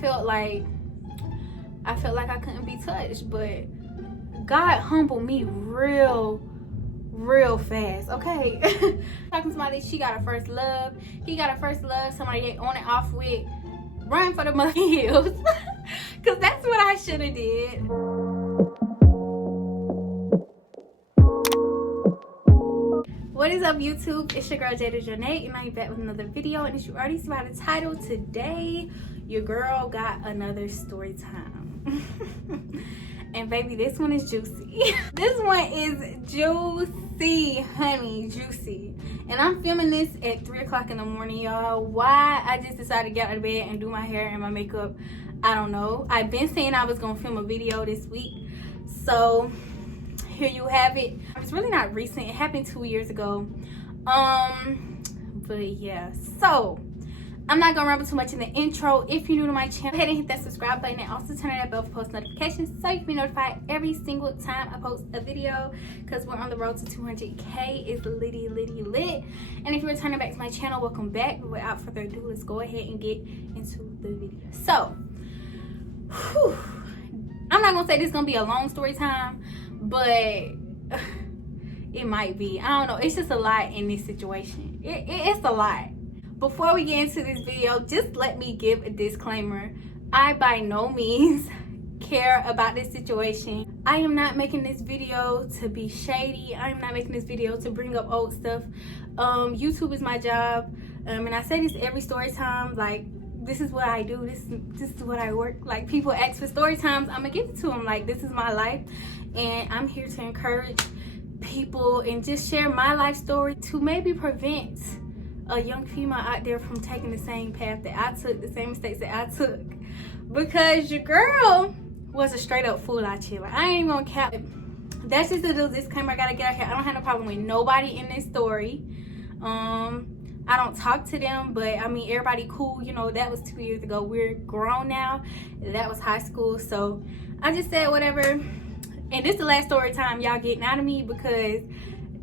felt like I couldn't be touched, but God humbled me real fast, okay? Talking to somebody, she got a first love, he got a first love, somebody they on and off with, run for the mother hills. Because that's what I should have did. What is up, YouTube? It's your girl Jada Janae, and I'm back with another video. And as you already see by the title, today your girl got another story time. And baby, this one is juicy. This one is juicy, honey, juicy. And I'm filming this at 3 o'clock in the morning, y'all. Why I just decided to get out of bed and do my hair and my makeup, I don't know. I've been saying I was gonna film a video this week, so here you have it. It's really not recent. It happened 2 years ago. But yeah, so I'm not gonna ramble too much in the intro. If you're new to my channel, go ahead and hit that subscribe button and also turn on that bell for post notifications so you can be notified every single time I post a video, because we're on the road to 200K. It's litty lit. And if you're returning back to my channel, welcome back. But without further ado, let's go ahead and get into the video. So I'm not gonna say this is gonna be a long story time, but it might be. I don't know. It's just a lot in this situation. It's a lot. Before we get into this video, just let me give a disclaimer. I by no means care about this situation. I am not making this video to be shady. I am not making this video to bring up old stuff. YouTube is my job, and I say this every story time. Like, this is what I do. This is what I work. Like, people ask for story times, I'm gonna give it to them. Like, this is my life, and I'm here to encourage people and just share my life story to maybe prevent a young female out there from taking the same path that I took, the same mistakes that I took, because your girl was a straight up fool out here. Like, I ain't even gonna cap. That's just a little disclaimer I gotta get out here. I don't have no problem with nobody in this story. I don't talk to them, but I mean, everybody cool. You know, that was 2 years ago. We're grown now. That was high school. So I just said whatever. And this is the last story time y'all getting out of me, because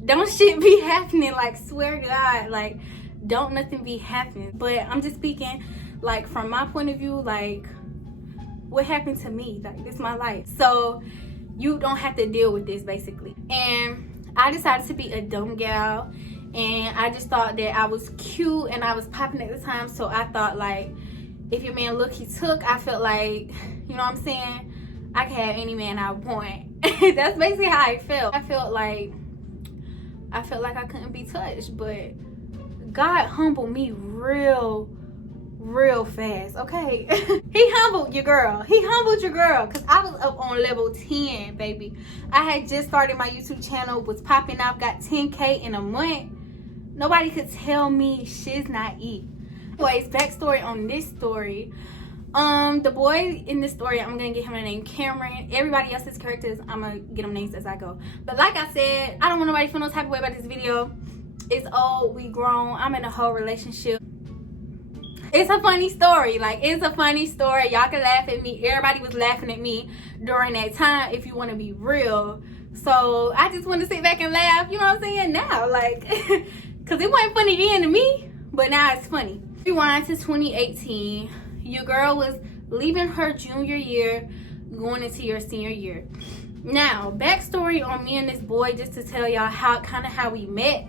don't shit be happening. Like, swear to God, like, don't nothing be happening. But I'm just speaking, like, from my point of view, like, what happened to me? Like, this is my life. So you don't have to deal with this, basically. And I decided to be a dumb gal. And I just thought that I was cute and I was popping at the time. So I thought, like, if your man look he took, I felt like, you know what I'm saying, I can have any man I want. That's basically how I felt. I felt like I couldn't be touched, but God humbled me real fast, okay? He humbled your girl. He humbled your girl, because I was up on level 10, baby. I had just started my YouTube channel, was popping off, got 10K in a month. Nobody could tell me shiz not eat. Anyways, backstory on this story. The boy in this story, I'm gonna get him the name Cameron. Everybody else's characters, I'm gonna get them names as I go. But like I said, I don't want nobody to feel no type of way about this video. It's old, we grown, I'm in a whole relationship. It's a funny story. Like, it's a funny story. Y'all can laugh at me. Everybody was laughing at me during that time, if you want to be real. So I just want to sit back and laugh, you know what I'm saying, now, like, because it wasn't funny then to me, but now it's funny. Rewind to 2018. Your girl was leaving her junior year, going into your senior year. Now, backstory on me and this boy, just to tell y'all how we met.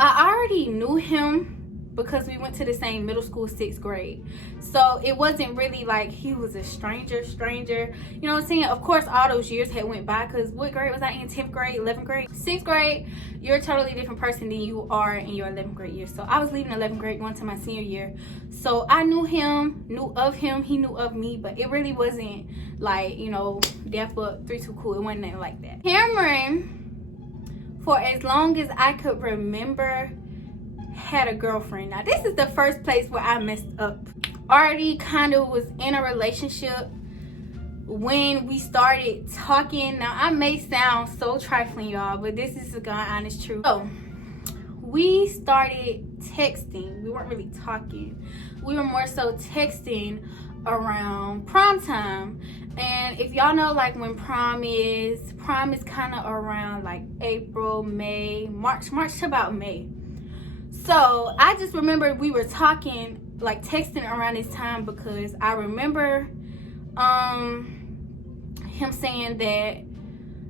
I already knew him because we went to the same middle school, 6th grade. So it wasn't really like he was a stranger. You know what I'm saying? Of course, all those years had went by, because what grade was I in? 10th grade, 11th grade? 6th grade, you're a totally different person than you are in your 11th grade year. So I was leaving 11th grade, going to my senior year. So I knew him, knew of him, he knew of me, but it really wasn't like, you know, death but 3 2 cool. It wasn't nothing like that. Cameron, for as long as I could remember, had a girlfriend. Now, this is the first place where I messed up. Already kind of was in a relationship when we started talking. Now, I may sound so trifling, y'all, but this is the God honest truth. So we started texting. We weren't really talking. We were more so texting around prom time. And if y'all know, like, when prom is kind of around like April, May, March to about May. So I just remember we were talking like texting around this time because I remember him saying that,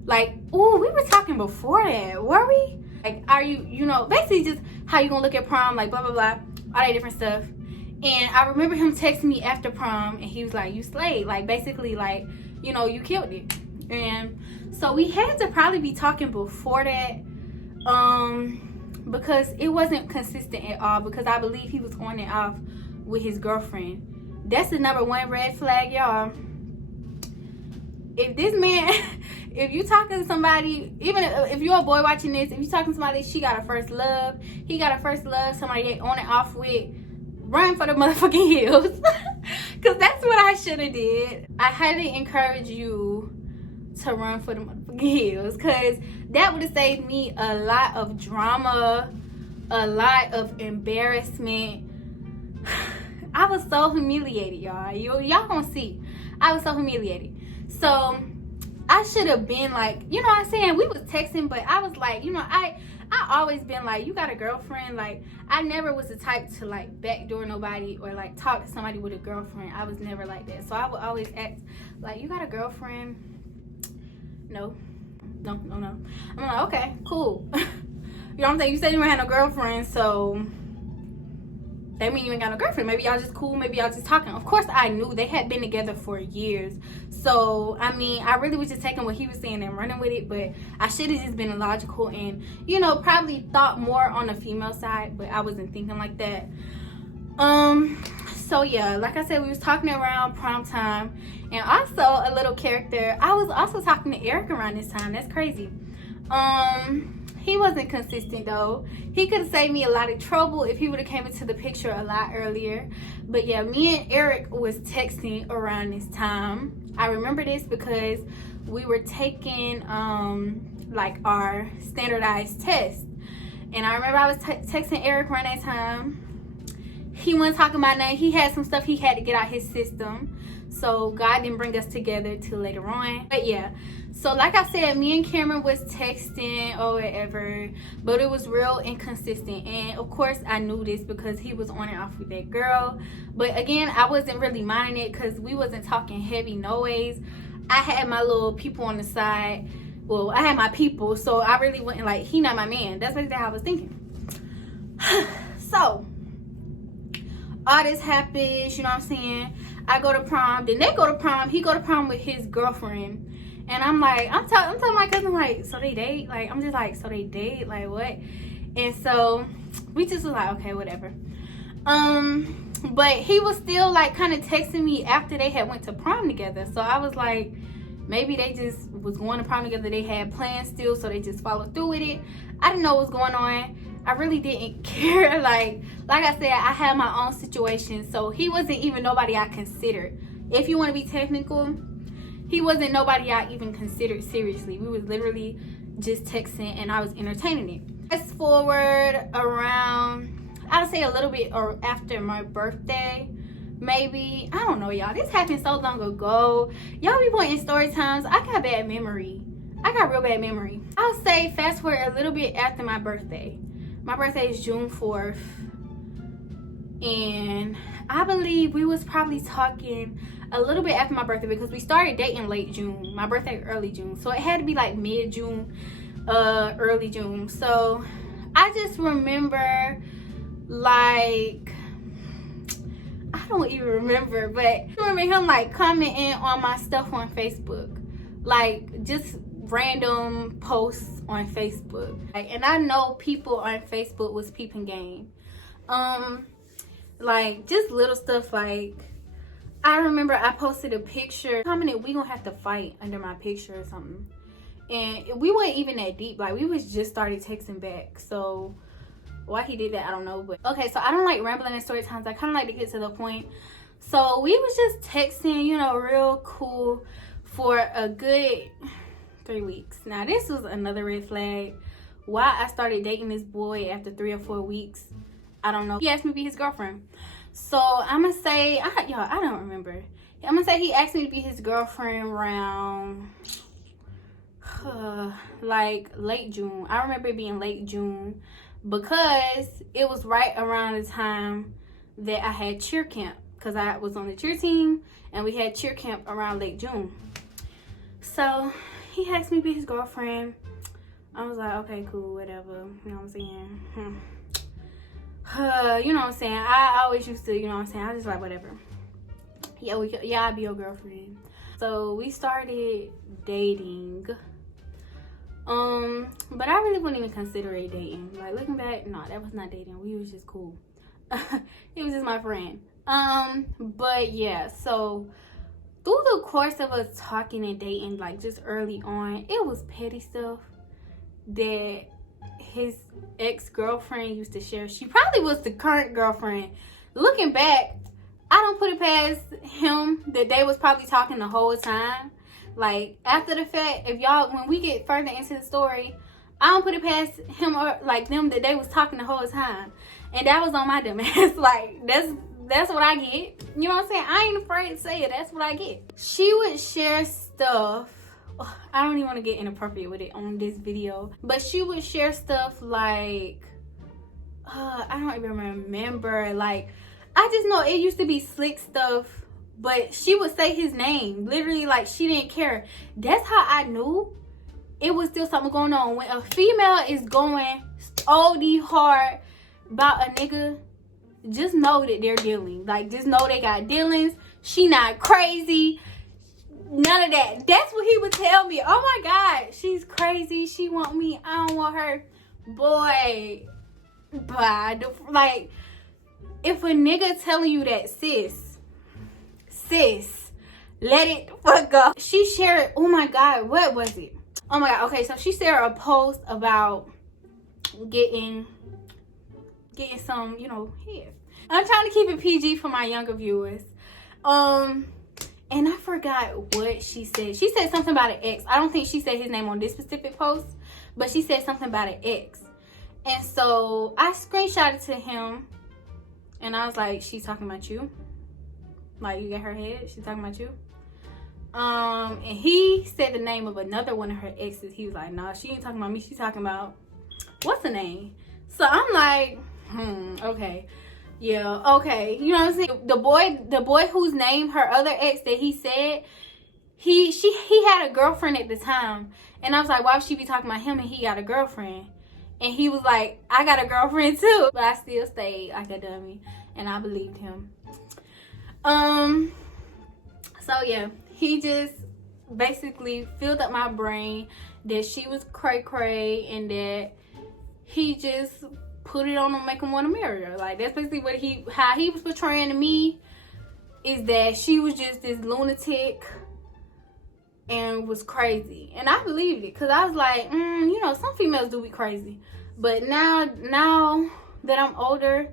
like, oh, we were talking before that, were we? Like, are you, you know, basically just how you gonna look at prom, like blah blah blah, all that different stuff. And I remember him texting me after prom, and he was like, you slayed, like basically like, you know, you killed it. And so we had to probably be talking before that, because it wasn't consistent at all, because I believe he was on and off with his girlfriend. That's the number one red flag, y'all. If this man, if you talking to somebody, even if you're a boy watching this, if you talking to somebody, she got a first love, he got a first love, somebody they on and off with, run for the motherfucking hills. Because that's what I should have did. I highly encourage you to run for the motherfucking hills, because that would have saved me a lot of drama, a lot of embarrassment. I was so humiliated, y'all. Y'all gonna see. I was so humiliated. So I should have been like, you know what I'm saying? We was texting, but I was like, you know, I always been like, you got a girlfriend? Like, I never was the type to like backdoor nobody or like talk to somebody with a girlfriend. I was never like that. So I would always act like, you got a girlfriend? No. I'm like, okay, cool. You know what I'm saying? You said you ain't had no girlfriend, so that mean you ain't got no girlfriend. Maybe y'all just cool, maybe y'all just talking. Of course I knew they had been together for years. So I mean, I really was just taking what he was saying and running with it, but I should have just been illogical and, you know, probably thought more on the female side, but I wasn't thinking like that. So yeah, like I said, we was talking around prom time, and also a little character, I was also talking to Eric around this time. That's crazy. He wasn't consistent though. He could have saved me a lot of trouble if he would have came into the picture a lot earlier. But yeah, me and Eric was texting around this time. I remember this because we were taking like our standardized test, and I remember I was texting Eric around that time. He wasn't talking about nothing. He had some stuff he had to get out his system, so God didn't bring us together till later on. But yeah, so like I said, me and Cameron was texting or whatever, but it was real inconsistent. And of course I knew this because he was on and off with that girl. But again, I wasn't really minding it because we wasn't talking heavy noise. I had my little people on the side. Well, I had my people, so I really wasn't like, he not my man. That's basically how I was thinking. So all this happens, you know what I'm saying? I go to prom, then they go to prom. He go to prom with his girlfriend, and I'm like, I'm telling my cousin, like, so they date? Like, I'm just like, so they date? Like, what? And so we just was like, okay, whatever. But he was still like kind of texting me after they had went to prom together. So I was like, maybe they just was going to prom together. They had plans still, so they just followed through with it. I didn't know what was going on. I really didn't care. Like I said, I had my own situation, so he wasn't even nobody I considered. If you want to be technical, he wasn't nobody I even considered seriously. We was literally just texting, and I was entertaining it. Fast forward around, I would say a little bit or after my birthday, maybe. I don't know, y'all. This happened so long ago. Y'all be pointing story times. I got bad memory. I got real bad memory. I'll say fast forward a little bit after my birthday. My birthday is June 4th, and I believe we was probably talking a little bit after my birthday because we started dating late June. My birthday early June, so it had to be like mid-June, early June. So I just remember, like, I don't even remember, but I remember him like commenting on my stuff on Facebook, like just random posts on Facebook. And I know people on Facebook was peeping game. Like just little stuff. Like I remember I posted a picture, commented, we gonna have to fight under my picture or something. And we weren't even that deep. Like we was just started texting back. So why he did that, I don't know. But okay, so I don't like rambling in story times. I kind of like to get to the point. So we was just texting, you know, real cool for a good 3 weeks. Now this was another red flag. Why I started dating this boy after 3 or 4 weeks, I don't know. He asked me to be his girlfriend. So I'm gonna say, y'all, I don't remember. I'm gonna say he asked me to be his girlfriend around like late June. I remember it being late June because it was right around the time that I had cheer camp, because I was on the cheer team and we had cheer camp around late June. So he asked me to be his girlfriend. I was like, okay, cool, whatever. You know what I'm saying? You know what I'm saying? I always used to, you know what I'm saying? I was just like, whatever. Yeah, I'll be your girlfriend. So we started dating. But I really wouldn't even consider it dating. Like, looking back, no, that was not dating. We was just cool. He was just my friend. But yeah, so through the course of us talking and dating, like just early on, it was petty stuff that his ex-girlfriend used to share. She probably was the current girlfriend. Looking back, I don't put it past him that they was probably talking the whole time. Like, after the fact, if y'all, when we get further into the story, I don't put it past him or like them that they was talking the whole time. And that was on my dumb ass. Like, that's what I get. You know what I'm saying? I ain't afraid to say it. That's what I get. She would share stuff. I don't even want to get inappropriate with it on this video. But she would share stuff like, I don't even remember. Like, I just know it used to be slick stuff. But she would say his name. Literally, like, she didn't care. That's how I knew it was still something going on. When a female is going OD hard about a nigga, just know that they're dealing. Like, just know they got dealings. She not crazy. None of that. That's what he would tell me. Oh my God, she's crazy. She want me. I don't want her. Boy, bye. Like, if a nigga telling you that, sis, let it fuck go. She shared, oh my God, what was it? Oh my God, okay, so she shared a post about getting some, you know, hair. I'm trying to keep it PG for my younger viewers. And I forgot what she said. She said something about an ex. I don't think she said his name on this specific post, but she said something about an ex. And so I screenshotted to him and I was like, she's talking about you? Like, you get her head? She's talking about you? And he said the name of another one of her exes. He was like, nah, she ain't talking about me. She's talking about, what's the name? So I'm like, okay. Yeah, okay. You know what I'm saying? The boy whose name her other ex that he said, he had a girlfriend at the time. And I was like, why would she be talking about him and he got a girlfriend? And he was like, I got a girlfriend too. But I still stayed like a dummy. And I believed him. So yeah, he just basically filled up my brain that she was cray cray and that he just put it on to make him want to marry her. Like, that's basically how he was portraying to me, is that she was just this lunatic and was crazy. And I believed it, because I was like, you know, some females do be crazy. But now that I'm older,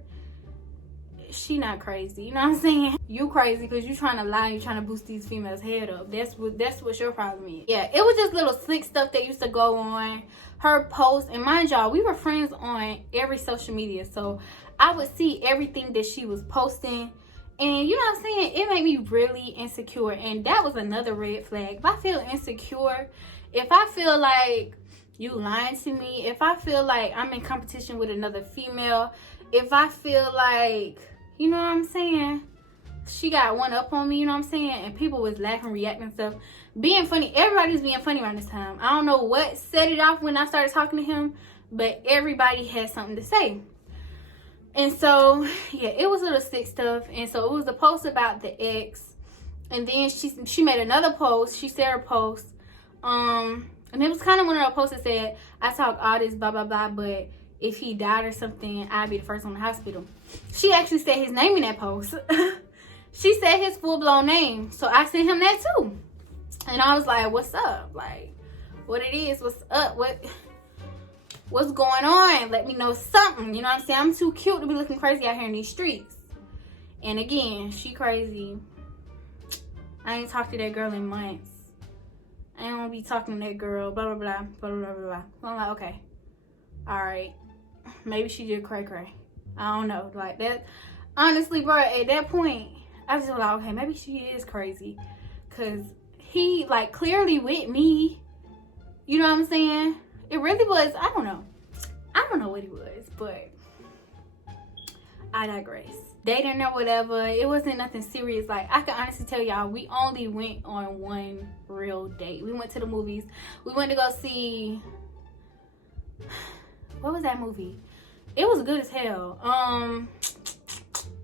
she not crazy. You know what I'm saying? You crazy because you trying to lie and you trying to boost these females' head up. That's what your problem is. Yeah, it was just little slick stuff that used to go on her post. And mind y'all, we were friends on every social media, so I would see everything that she was posting. And you know what I'm saying? It made me really insecure. And that was another red flag. If I feel insecure, if I feel like you lying to me, if I feel like I'm in competition with another female, if I feel like, you know what I'm saying, she got one up on me, you know what I'm saying, and people was laughing, reacting, stuff, being funny. Everybody was being funny around this time. I don't know what set it off when I started talking to him, but everybody had something to say. And so yeah, it was little sick stuff. And so it was a post about the ex, and then she made another post. She shared a post, and it was kind of one of the posts that said, I talk all this blah blah blah, but if he died or something, I'd be the first one in the hospital. She actually said his name in that post. She said his full-blown name. So I sent him that too. And I was like, what's up? Like, what it is, what's up? What's going on? Let me know something. You know what I'm saying? I'm too cute to be looking crazy out here in these streets. And again, she crazy. I ain't talked to that girl in months. I ain't want to be talking to that girl. Blah, blah, blah. Blah, blah, blah, blah. So I'm like, okay. Alright. Maybe she did cray cray. I don't know. Like that. Honestly, bro, at that point, I was like, okay, maybe she is crazy. Because he, like, clearly with me. You know what I'm saying? It really was, I don't know. I don't know what it was, but I digress. Dating or whatever, it wasn't nothing serious. Like, I can honestly tell y'all, we only went on one real date. We went to the movies. We went to go see, what was that movie? It was good as hell.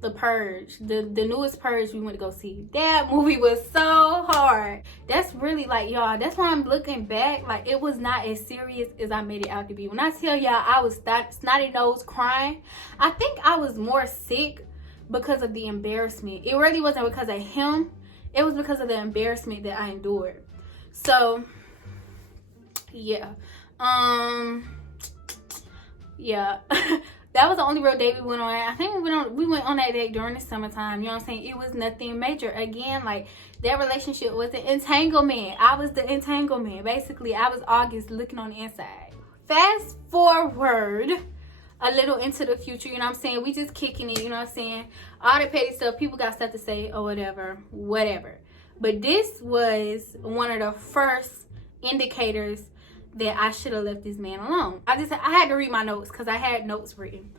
The Purge, the newest Purge we went to go see. That movie was so hard. That's really, like, y'all, that's why I'm looking back, like, it was not as serious as I made it out to be. When I tell y'all I was snotty nose crying, I think I was more sick because of the embarrassment. It really wasn't because of him. It was because of the embarrassment that I endured. So yeah, yeah. That was the only real date we went on. I think we went on that date during the summertime. You know what I'm saying? It was nothing major. Again, like, that relationship was an entanglement. I was the entanglement. Basically, I was August looking on the inside. Fast forward a little into the future, you know what I'm saying? We just kicking it, you know what I'm saying? All the petty stuff, people got stuff to say or whatever. But this was one of the first indicators that I should have left this man alone. I had to read my notes because I had notes written.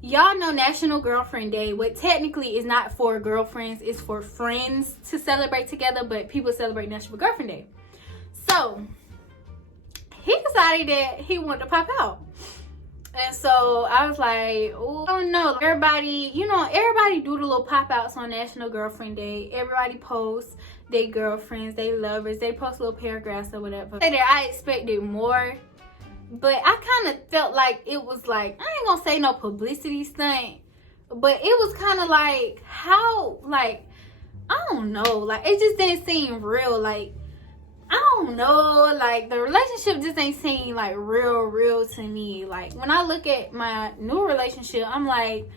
Y'all know National Girlfriend Day, what technically is not for girlfriends, it's for friends to celebrate together, but people celebrate National Girlfriend Day. So he decided that he wanted to pop out. And so I was like, oh no, everybody, you know, everybody do the little pop outs on National Girlfriend Day. Everybody posts their girlfriends, they lovers, they post little paragraphs or whatever. I expected more, but I kind of felt like it was like, I ain't gonna say no publicity stunt, but it was kind of like, how, like, I don't know, like, it just didn't seem real. Like, I don't know, like, the relationship just ain't seem like real to me. Like, when I look at my new relationship, I'm like,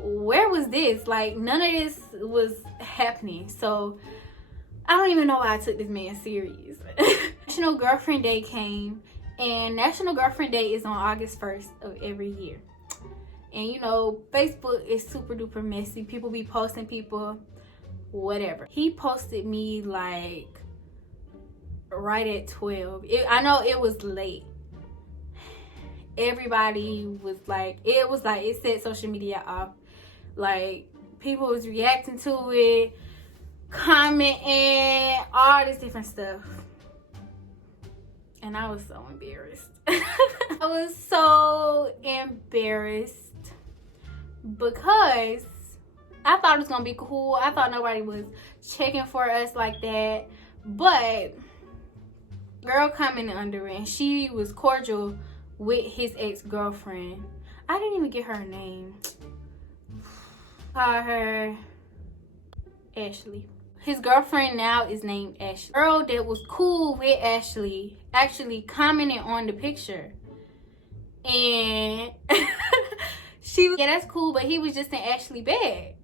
where was this? Like, none of this was happening. So I don't even know why I took this man serious. National Girlfriend Day came, and National Girlfriend Day is on August 1st of every year. And you know, Facebook is super duper messy. People be posting people, whatever. He posted me like right at 12. I know it was late. Everybody was like, it set social media off. Like, people was reacting to it, commenting, all this different stuff. And I was so embarrassed. I was so embarrassed because I thought it was gonna be cool. I thought nobody was checking for us like that. But girl commented under it, and she was cordial with his ex-girlfriend. I didn't even get her name. Call her Ashley. His girlfriend now is named Ashley. Girl that was cool with Ashley actually commented on the picture, and she was, yeah, that's cool, but he was just in Ashley bed.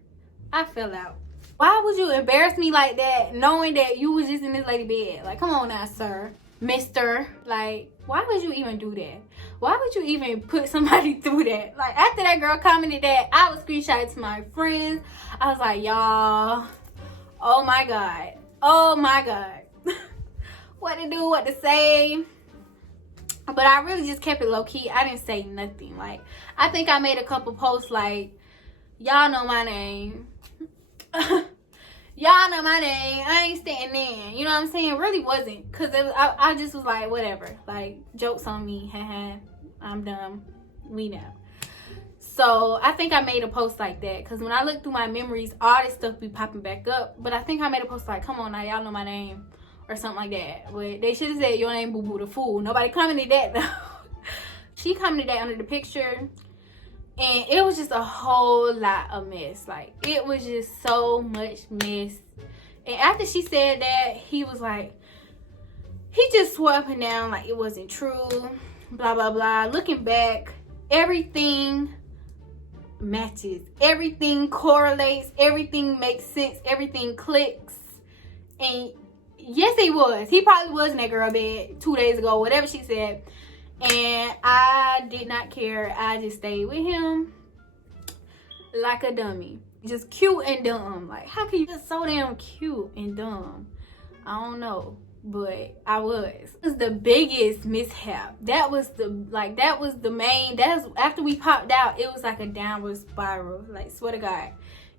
I fell out. Why would you embarrass me like that, knowing that you was just in this lady bed? Like, come on now, sir, mister. Like, why would you even do that? Why would you even put somebody through that? Like, after that girl commented that, I was screenshotting to my friends. I was like, y'all, oh my god, what to do, what to say. But I really just kept it low-key. I didn't say nothing. Like, I think I made a couple posts like, y'all know my name. Y'all know my name. I ain't staying in. You know what I'm saying? It really wasn't. Because I just was like, whatever. Like, joke's on me. I'm dumb. We know. So, I think I made a post like that. Because when I look through my memories, all this stuff be popping back up. But I think I made a post like, come on now, y'all know my name. Or something like that. But they should have said, your name Boo Boo the Fool. Nobody commented that, though. She commented that under the picture. And it was just a whole lot of mess. Like, it was just so much mess. And after she said that, he was like, he just swore up and down like it wasn't true. Blah, blah, blah. Looking back, everything matches. Everything correlates. Everything makes sense. Everything clicks. And yes, he was. He probably was in that girl bed 2 days ago, whatever she said. And I did not care. I just stayed with him like a dummy. Just cute and dumb. Like, how can you just so damn cute and dumb? I don't know. but I was. It was the biggest mishap. That was the main. That's after we popped out. It was like a downward spiral. Like, swear to God,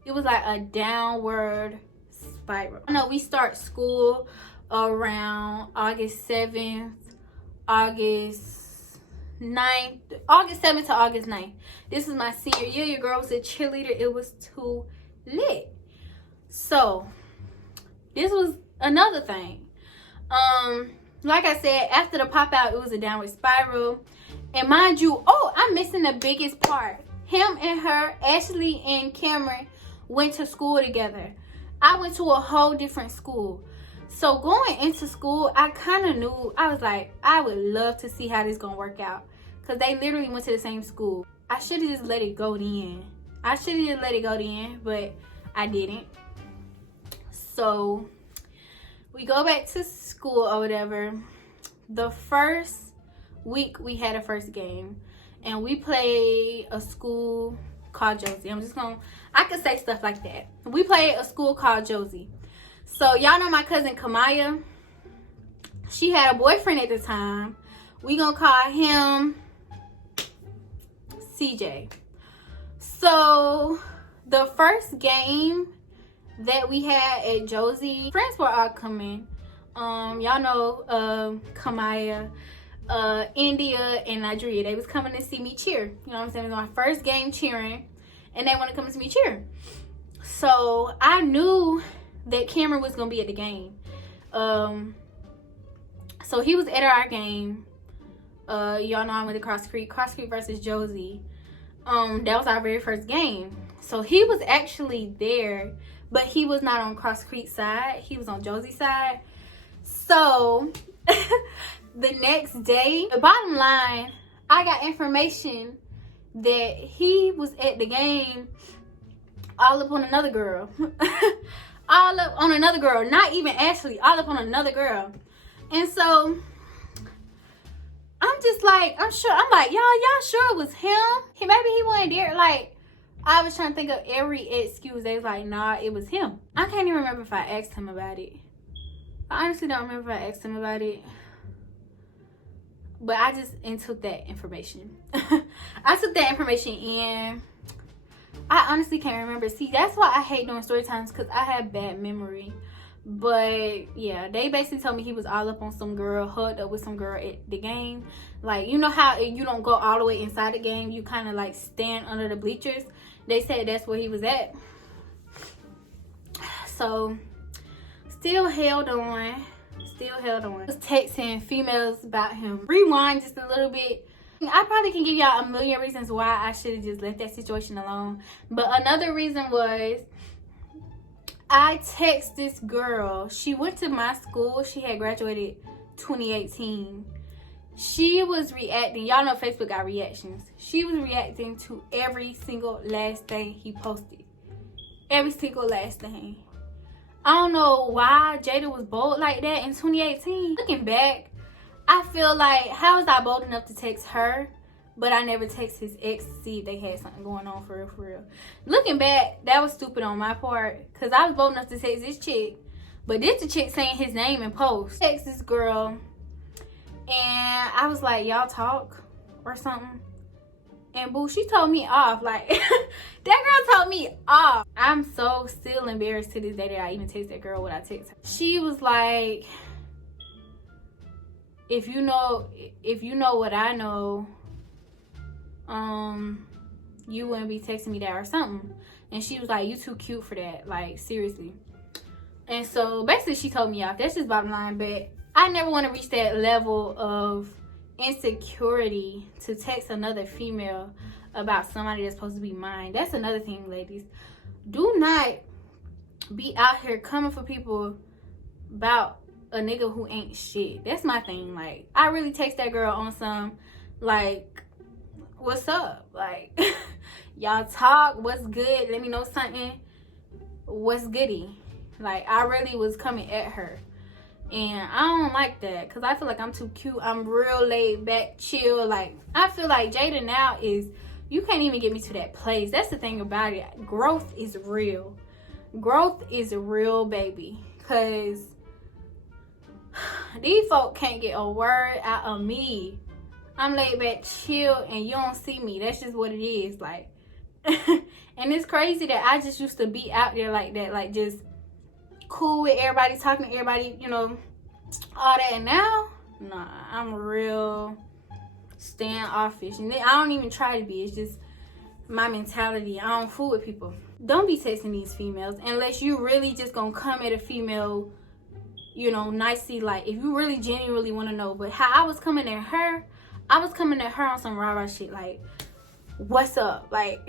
it was like a downward spiral. I know we start school around August 7th, August 9th, August 7th to August 9th. This is my senior year. Your girl was a cheerleader. It was too lit. So this was another thing. Like I said, after the pop out, it was a downward spiral. And mind you, oh, I'm missing the biggest part. Him and her, Ashley and Cameron, went to school together. I went to a whole different school. So going into school, I kind of knew, I was like, I would love to see how this gonna work out. Because they literally went to the same school. I should have just let it go then. But I didn't. So we go back to school or whatever. The first week we had a first game. And we played a school called Josie. I could say stuff like that. We played a school called Josie. So y'all know my cousin Kamaya. She had a boyfriend at the time. We gonna call him CJ. So the first game that we had at Josie, friends were all coming. Y'all know Kamaya, India, and Nigeria. They was coming to see me cheer. You know what I'm saying? It was my first game cheering, and they want to come to see me cheer. So I knew that Cameron was gonna be at the game. So he was at our game. Y'all know I went to Cross Creek versus Josie. That was our very first game. So he was actually there, but he was not on Cross Creek side. He was on Josie's side. So the next day, the bottom line, I got information that he was at the game all up on another girl. All up on another girl. Not even Ashley. All up on another girl. And so I'm just like, I'm like, y'all sure it was him? Maybe he wasn't there. Like, I was trying to think of every excuse. They was like, nah, it was him. I can't even remember if I asked him about it. I honestly don't remember if I asked him about it. But I just took that information. I took that information in. I honestly can't remember. See, that's why I hate doing story times, because I have bad memory. But yeah, they basically told me he was all up on some girl, hooked up with some girl at the game. Like, you know how you don't go all the way inside the game, you kind of like stand under the bleachers. They said that's where he was at. So still held on. I was texting females about him. Rewind just a little bit. I probably can give y'all a million reasons why I should have just left that situation alone. But another reason was, I text this girl. She went to my school. She had graduated 2018. She was reacting. Y'all know Facebook got reactions. She was reacting to every single last thing he posted. Every single last thing. I don't know why Jada was bold like that in 2018. Looking back, I feel like, how was I bold enough to text her, but I never text his ex to see if they had something going on for real. Looking back, that was stupid on my part, because I was bold enough to text this chick, but this the chick saying his name in post. Text this girl, and I was like, y'all talk or something? And boo, she told me off. Like, that girl told me off. I'm so still embarrassed to this day that I even text that girl what I text her. She was like, if you know what I know, you wouldn't be texting me that or something. And she was like, you too cute for that, like, seriously. And so basically she told me off. That's just bottom line. But I never want to reach that level of insecurity to text another female about somebody that's supposed to be mine. That's another thing, ladies. Do not be out here coming for people about a nigga who ain't shit. That's my thing. Like, I really text that girl on some, like, what's up? Like, y'all talk, what's good? Let me know something. What's goody? Like, I really was coming at her. And I don't like that, because I feel like I'm too cute. I'm real laid back, chill. Like, I feel like Jada now is, you can't even get me to that place. That's the thing about it. Growth is real. Growth is real, baby. Because These folk can't get a word out of me. I'm laid back, chill, and you don't see me. That's just what it is. Like, and it's crazy that I just used to be out there like that, like just cool with everybody, talking to everybody, you know, all that. And now, nah, I'm real standoffish, and I don't even try to be. It's just my mentality. I don't fool with people. Don't be texting these females unless you really just gonna come at a female, you know, nicely. Like, if you really genuinely want to know. But how I was coming at her, I was coming at her on some rah-rah shit, like, what's up? Like,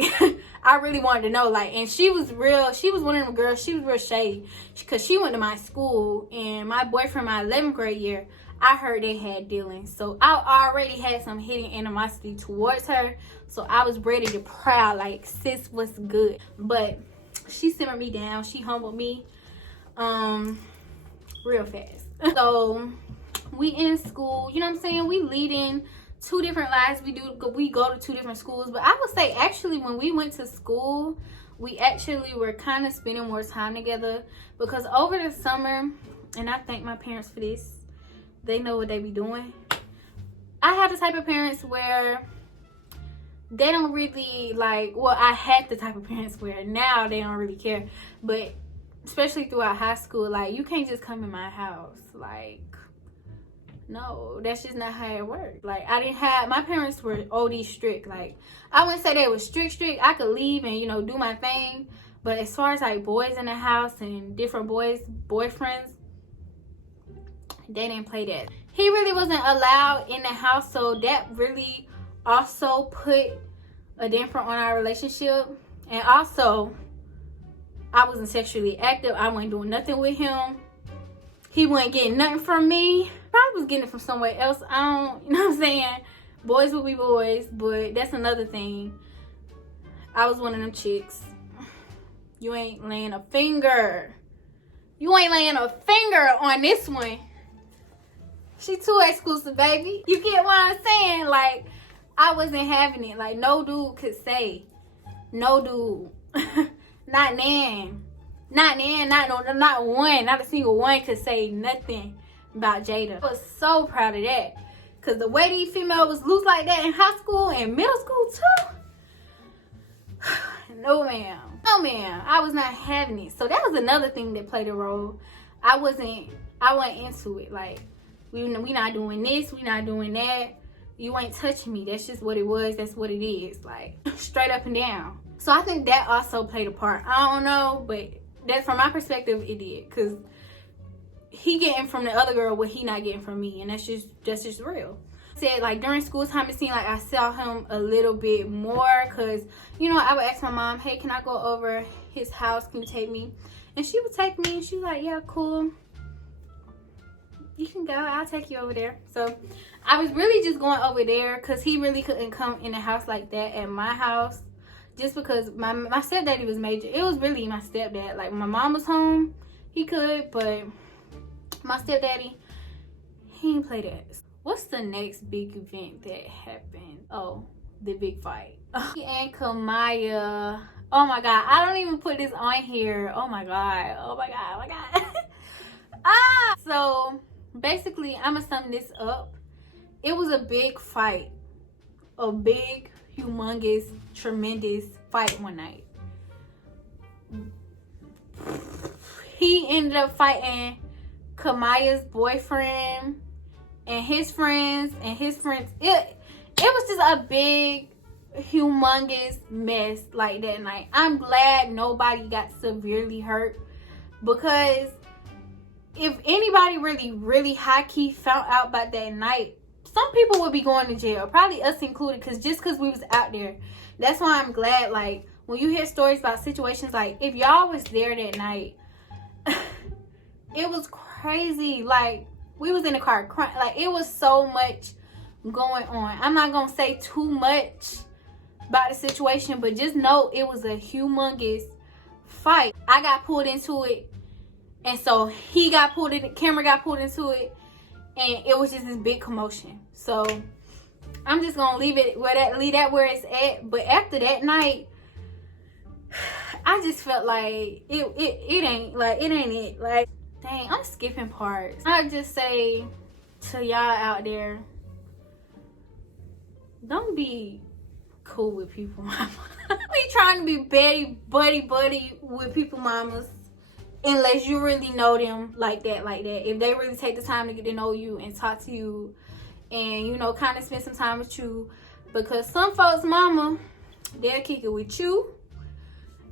I really wanted to know. Like, and she was one of them girls, she was real shady, because she went to my school, and my boyfriend, my 11th grade year, I heard they had dealings. So I already had some hidden animosity towards her. So I was ready to prowl, like, sis, what's good? But she simmered me down. She humbled me real fast. So we in school, you know what I'm saying? We leading 2 different lives. We go to 2 different schools. But I would say, actually, when we went to school, we actually were kind of spending more time together, because over the summer, and I thank my parents for this, they know what they be doing. I have the type of parents where they don't really, like, well, I had the type of parents where now they don't really care. But especially throughout high school, like, you can't just come in my house. Like, no, that's just not how it worked. Like, my parents were OD strict. Like, I wouldn't say they were strict. I could leave and, you know, do my thing. But as far as, like, boys in the house and different boyfriends, they didn't play that. He really wasn't allowed in the house, so that really also put a damper on our relationship. And also, I wasn't sexually active. I wasn't doing nothing with him. He wasn't getting nothing from me. Probably was getting it from somewhere else. I don't, you know what I'm saying? Boys will be boys, but that's another thing. I was one of them chicks. You ain't laying a finger. You ain't laying a finger on this one. She too exclusive, baby. You get what I'm saying? Like, I wasn't having it. Like, no dude could say. No dude. Not Nan. Not Nan. Not one. Not a single one could say nothing about Jada. I was so proud of that. Because the way these females was loose like that in high school and middle school too. No, ma'am. No, ma'am. I was not having it. So that was another thing that played a role. I wasn't into it. Like, we not doing this, we not doing that. You ain't touching me. That's just what it was. That's what it is. Like, straight up and down. So I think that also played a part. I don't know, but that, from my perspective, it did. Because he getting from the other girl what he not getting from me. And that's just real. Said, like, during school time, it seemed like I saw him a little bit more. Because, you know, I would ask my mom, hey, can I go over his house? Can you take me? And she would take me. And she's like, yeah, cool. You can go. I'll take you over there. So I was really just going over there because he really couldn't come in the house like that at my house, just because my stepdaddy was major. It was really my stepdad. Like, when my mom was home, he could, but my stepdaddy, he didn't play that. What's the next big event that happened? Oh, the big fight. And Kamaya. Oh my God. I don't even put this on here. Oh my God. Oh my God. Oh my God. So basically, I'm gonna sum this up. It was a big fight. A big, humongous, tremendous fight one night. He ended up fighting Kamaya's boyfriend and his friends and his friends. It was just a big, humongous mess like that night. I'm glad nobody got severely hurt, because if anybody really high-key found out about that night, some people would be going to jail, probably us included, because we was out there. That's why I'm glad, like, when you hear stories about situations, like, if y'all was there that night, it was crazy. Like, we was in the car crying. Like, it was so much going on. I'm not gonna say too much about the situation, but just know it was a humongous fight. I got pulled into it, and so he got pulled in, the camera got pulled into it, and it was just this big commotion. So I'm just gonna leave that where it's at. But after that night, I just felt like it ain't it. Like, Dang, I'm skipping parts. I just say to y'all out there, don't be cool with people mama. Be trying to be buddy with people mamas unless you really know them like that. If they really take the time to get to know you and talk to you and, you know, kind of spend some time with you. Because some folks mama, they'll kick it with you.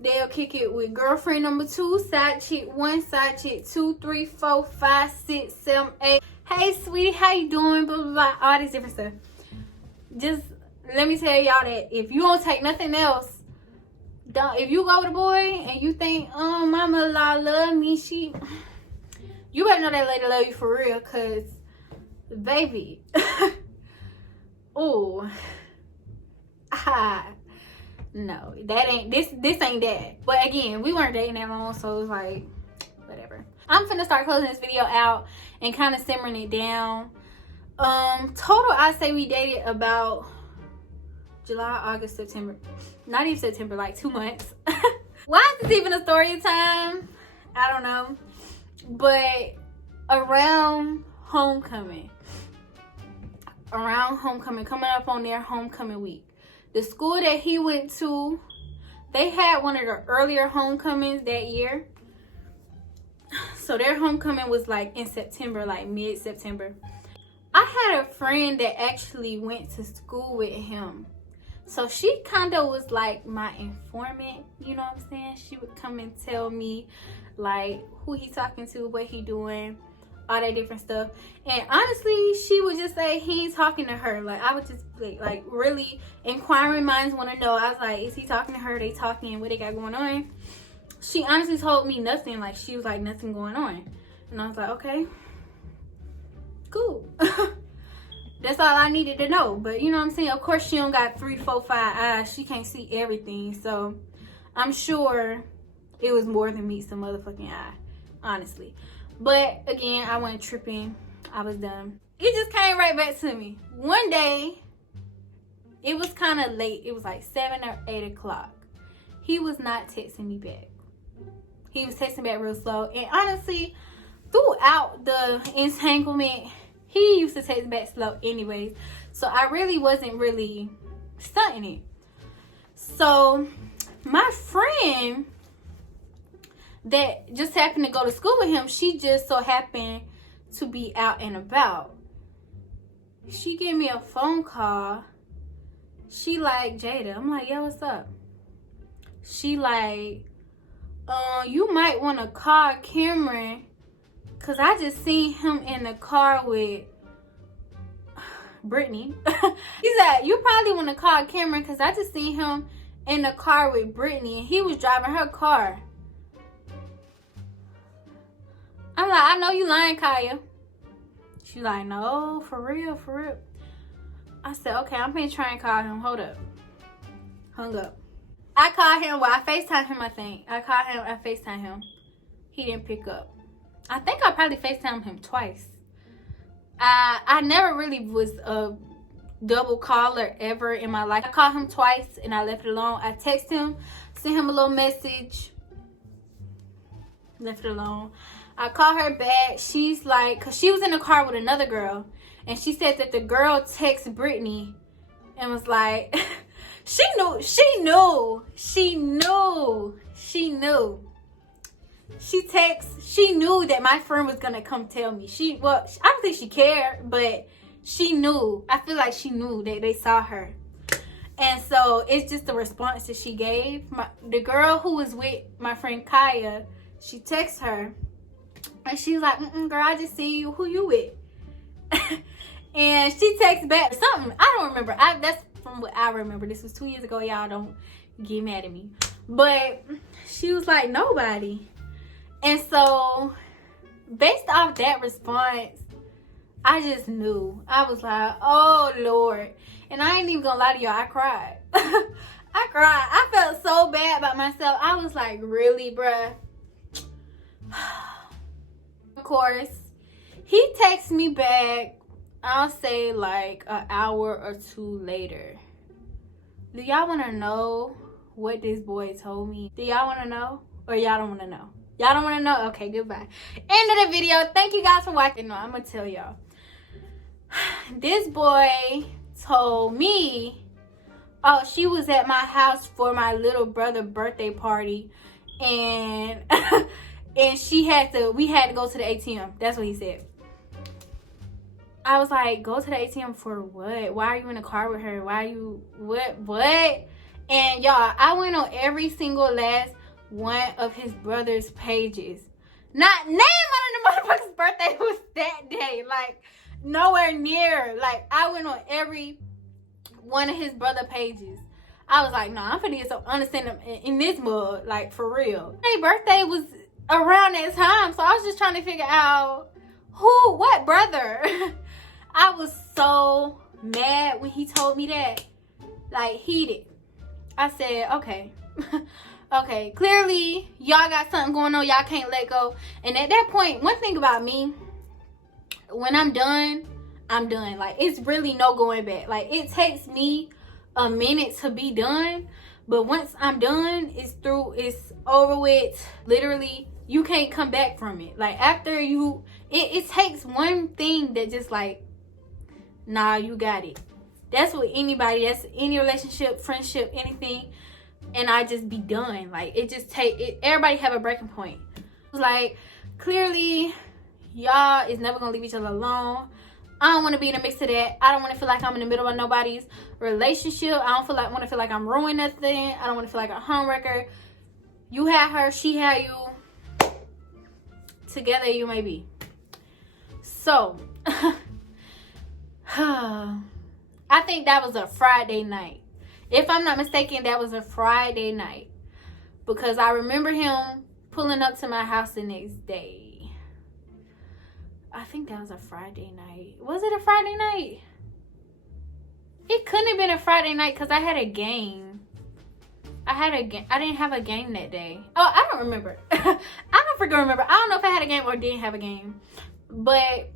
They'll kick it with girlfriend number 2, side chick 1, side chick 2, 3, 4, 5, 6, 7, 8. Hey sweetie, how you doing? Blah blah blah. All this different stuff. Just let me tell y'all that if you don't take nothing else, if you go with a boy and you think, mama love me, you better know that lady love you for real, cause baby, oh, no, that ain't this ain't that. But again, we weren't dating that long, so it's like whatever. I'm finna start closing this video out and kind of simmering it down. Total, I say we dated about July, August, September. Not even September, like 2 months. Why is this even a story time? I don't know. But around homecoming, coming up on their homecoming week, the school that he went to, they had one of the earlier homecomings that year. So their homecoming was like in September, like mid-September. I had a friend that actually went to school with him. So she kind of was like my informant, you know what I'm saying? She would come and tell me like who he talking to, what he doing, all that different stuff. And honestly, she would just say he ain't talking to her. Like I would just like really inquiring minds want to know. I was like, is he talking to her? They talking? What they got going on? She honestly told me nothing. Like she was like, nothing going on. And I was like, okay, cool. That's all I needed to know. But you know what I'm saying? Of course, she don't got 3, 4, 5 eyes. She can't see everything. So I'm sure it was more than me some motherfucking eye, honestly. But again, I wasn't tripping. I was done. It just came right back to me. One day, it was kind of late. It was like 7 or 8 o'clock. He was not texting me back. He was texting back real slow. And honestly, throughout the entanglement, he used to text back slow anyways. So I really wasn't really stunting it. So my friend that just happened to go to school with him, she just so happened to be out and about. She gave me a phone call. She like, Jada. I'm like, yo, what's up? She like, you might want to call Cameron, cause I just seen him in the car with Brittany. He said, you probably want to call Cameron, cause I just seen him in the car with Brittany and he was driving her car. I'm like, I know you lying, Kaya. She like, no, for real, for real. I said, okay, I'm gonna try and call him. Hold up. Hung up. I called him. Well, I FaceTimed him, I think. I called him. I FaceTimed him. He didn't pick up. I think I probably FaceTimed him twice. I never really was a double caller ever in my life. I called him twice and I left it alone. I texted him, sent him a little message, left it alone. I called her back. She's like, cause she was in the car with another girl, and she said that the girl texted Brittany and was like, she knew. She knew that my friend was gonna come tell me. I don't think she cared, but she knew. I feel like she knew that they saw her. And so it's just the response that she gave. The girl who was with my friend Kaya, she texts her. And she's like, girl, I just seen you. Who you with? And she texts back something. I don't remember. That's from what I remember. This was 2 years ago. Y'all don't get mad at me. But she was like, nobody. And so based off that response, I just knew. I was like, oh, Lord. And I ain't even gonna lie to y'all. I cried. I cried. I felt so bad about myself. I was like, really, bruh? Of course, he texts me back, I'll say like an hour or 2 later. Do y'all want to know what this boy told me? Do y'all want to know? Or y'all don't want to know? Y'all don't want to know? Okay, goodbye. End of the video. Thank you guys for watching. No, I'm going to tell y'all. This boy told me, oh, she was at my house for my little brother's birthday party. And and we had to go to the ATM. That's what he said. I was like, go to the ATM for what? Why are you in the car with her? Why are you, what? And y'all, I went on every single last one of his brother's pages. Not name one of the motherfuckers' birthday was that day. Like, nowhere near. Like, I went on every one of his brother pages. I was like, nah, I'm finna get some understanding in this mud. Like, for real. Their birthday was around that time. So I was just trying to figure out what brother? I was so mad when he told me that. Like, heated. I said, okay. Okay, clearly y'all got something going on. Y'all can't let go. And at that point, one thing about me, when I'm done, I'm done. Like, it's really no going back. Like, it takes me a minute to be done. But once I'm done, it's through. It's over with. Literally, you can't come back from it. Like, after you, it takes one thing that just like, nah, you got it. That's what anybody, that's any relationship, friendship, anything, and I just be done. Like, it just take it. Everybody have a breaking point. Like, clearly y'all is never gonna leave each other alone. I don't want to be in the mix of that. I don't want to feel like I'm in the middle of nobody's relationship. I don't want to feel like I'm ruining nothing. I don't want to feel like a homewrecker. You had her, she had you. Together you may be. So I think that was a Friday night. If I'm not mistaken, that was a Friday night. Because I remember him pulling up to my house the next day. I think that was a Friday night. Was it a Friday night? It couldn't have been a Friday night because I had a game. I didn't have a game that day. Oh, I don't remember. I don't freaking remember. I don't know if I had a game or didn't have a game. But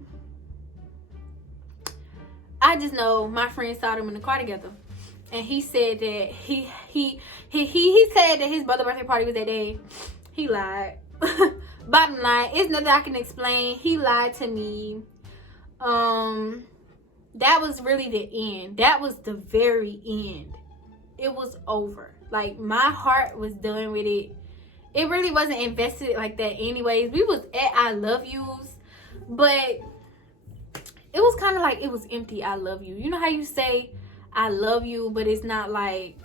I just know my friends saw them in the car together. And he said that he said that his brother's birthday party was that day. He lied. Bottom line, it's nothing I can explain. He lied to me. That was really the end. That was the very end. It was over. Like, my heart was done with it. It really wasn't invested like that anyways. We was at I love yous, but it was kind of like it was empty I love you. You know how you say I love you, but it's not like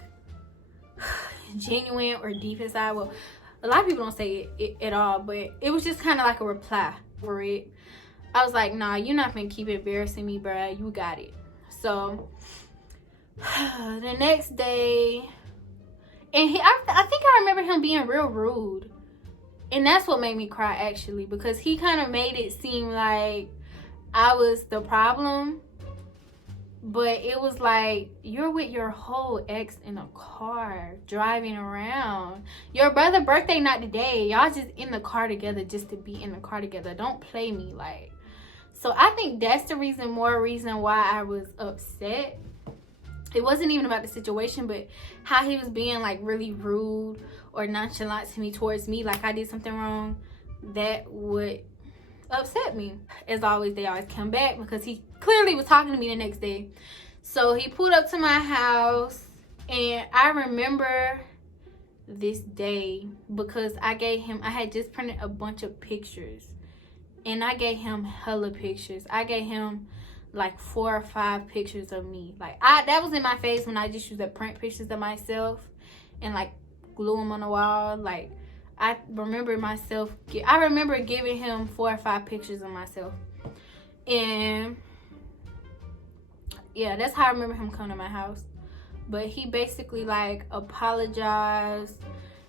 genuine or deep inside? Well, a lot of people don't say it at all, but it was just kind of like a reply for it. I was like, nah, you're not gonna keep embarrassing me, bruh. You got it. So the next day, and I think I remember him being real rude. And that's what made me cry, actually, because he kind of made it seem like I was the problem. But it was like, you're with your whole ex in a car, driving around. Your brother's birthday not today. Y'all just in the car together just to be in the car together. Don't play me, like. So I think that's the reason why I was upset. It wasn't even about the situation, but how he was being like really rude or nonchalant to me, towards me, like I did something wrong. That would upset me. As always, they always come back because he clearly was talking to me the next day. So he pulled up to my house, and I remember this day because I had just printed a bunch of pictures, and I gave him hella pictures. I gave him like 4 or 5 pictures of me. Like, that was in my face when I just used to print pictures of myself and like glue them on the wall. Like, I remember giving him 4 or 5 pictures of myself. And yeah, that's how I remember him coming to my house. But he basically like apologized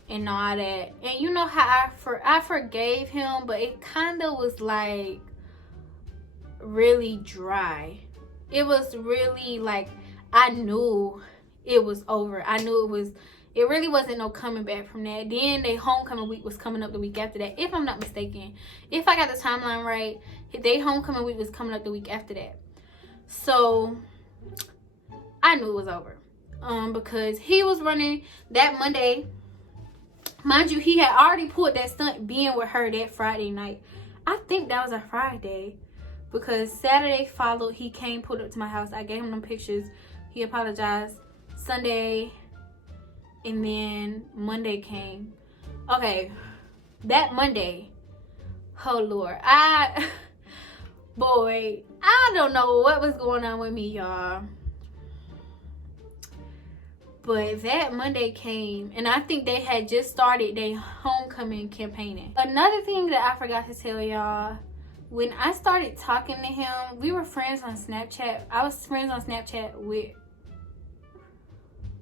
and all that. And you know how I forgave him, but it kind of was like really dry. It was really like, I knew it was over. I knew it really wasn't no coming back from that. Then their homecoming week was coming up the week after that, if I'm not mistaken. If I got the timeline right, their homecoming week was coming up the week after that. So I knew it was over. Because he was running that Monday. Mind you, he had already pulled that stunt being with her that Friday night. I think that was a Friday, because Saturday followed. He came, pulled up to my house. I gave him them pictures. He apologized. Sunday, and then Monday came. Okay, that Monday, oh Lord, boy, I don't know what was going on with me, y'all. But that Monday came, and I think they had just started their homecoming campaigning. Another thing that I forgot to tell y'all, when I started talking to him, we were friends on Snapchat. I was friends on Snapchat